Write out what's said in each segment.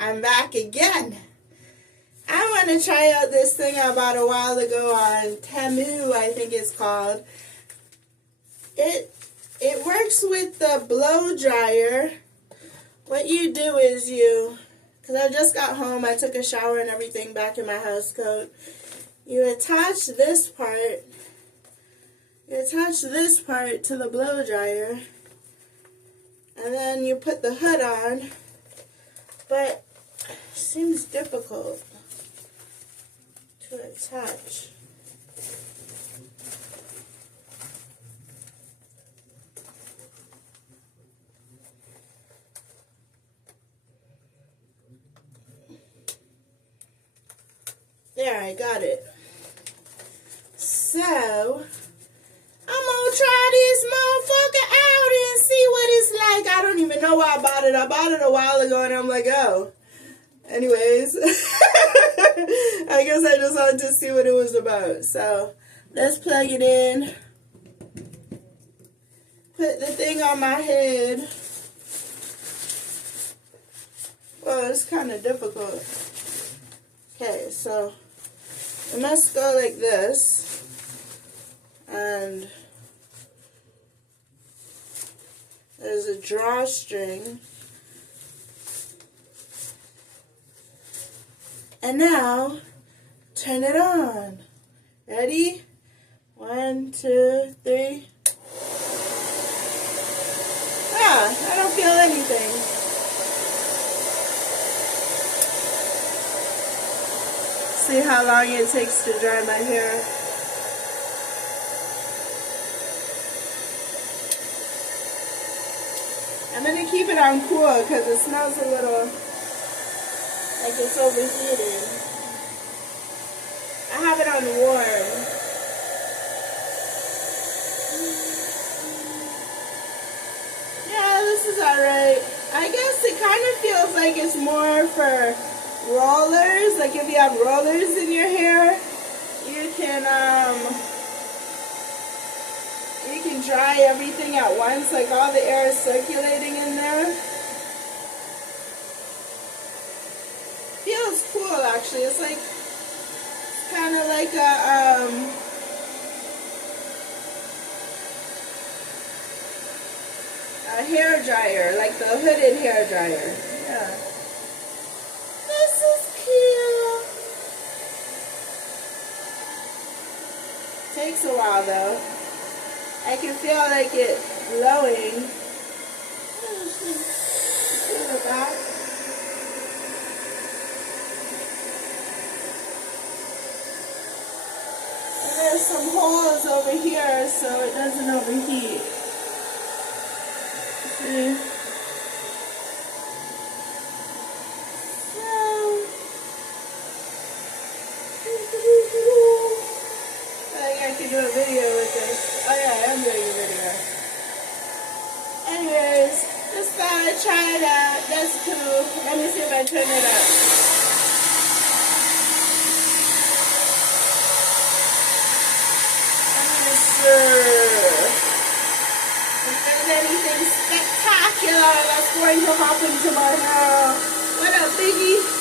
I'm back again. I want to try out this thing I bought a while ago on Temu, I think it's called. It works with the blow dryer. What you do is because I just got home, I took a shower and everything back in my house coat. You attach this part. You attach this part to the blow dryer. And then you put the hood on. But it seems difficult to attach. There, I got it. So, I'm gonna try this motherfucker out and see what it's like. I don't even know why I bought it. I bought it a while ago and I'm like, oh. Anyways, I guess I just wanted to see what it was about. So, let's plug it in. Put the thing on my head. Well, it's kind of difficult. Okay, so it must go like this. And there's a drawstring. And now, turn it on. Ready? 1, 2, 3. I don't feel anything. See how long it takes to dry my hair. I'm going to keep it on cool because it smells a little like it's overheating. I have it on warm. Yeah, this is alright. I guess it kind of feels like it's more for rollers. Like if you have rollers in your hair, you can dry everything at once, like all the air is circulating in there. Feels cool actually. It's like kind of like a hair dryer, like the hooded hair dryer. Yeah. This is cute. Takes a while though. I can feel like it blowing. Feel the back. And there's some holes over here so it doesn't overheat. See? I can do a video with this. Oh yeah, I am doing a video. Anyways, just thought I'd try it out. That's cool. Let me see if I turn it up. If there's anything spectacular that's going to happen to my hair. What up, Biggie?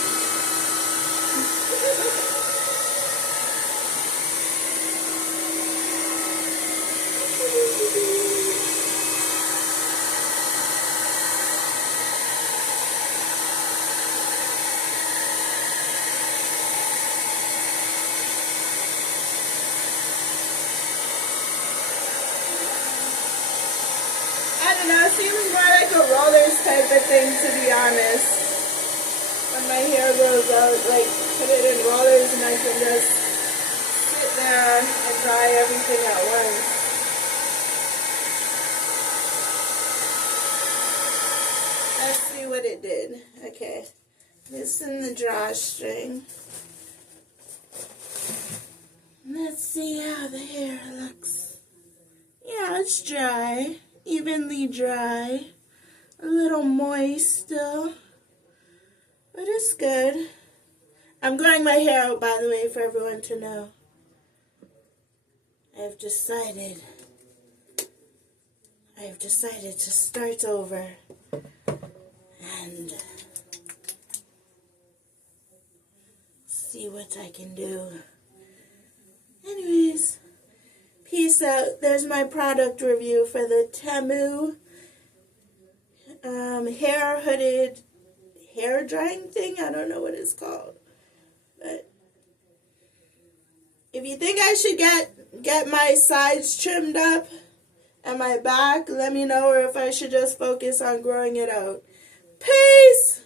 I don't know, it seems more like a rollers type of thing, to be honest. When my hair grows out, like, put it in rollers and I can just sit there and dry everything at once. Let's see what it did. Okay, this in the drawstring. Let's see how the hair looks. Yeah, it's dry. Evenly dry, a little moist still, but it's good. I'm growing my hair out, by the way, for everyone to know. I've decided to start over and see what I can do. Anyways, peace out. There's my product review for the Temu hair hooded hair drying thing. I don't know what it's called. But if you think I should get my sides trimmed up and my back, let me know, or if I should just focus on growing it out. Peace!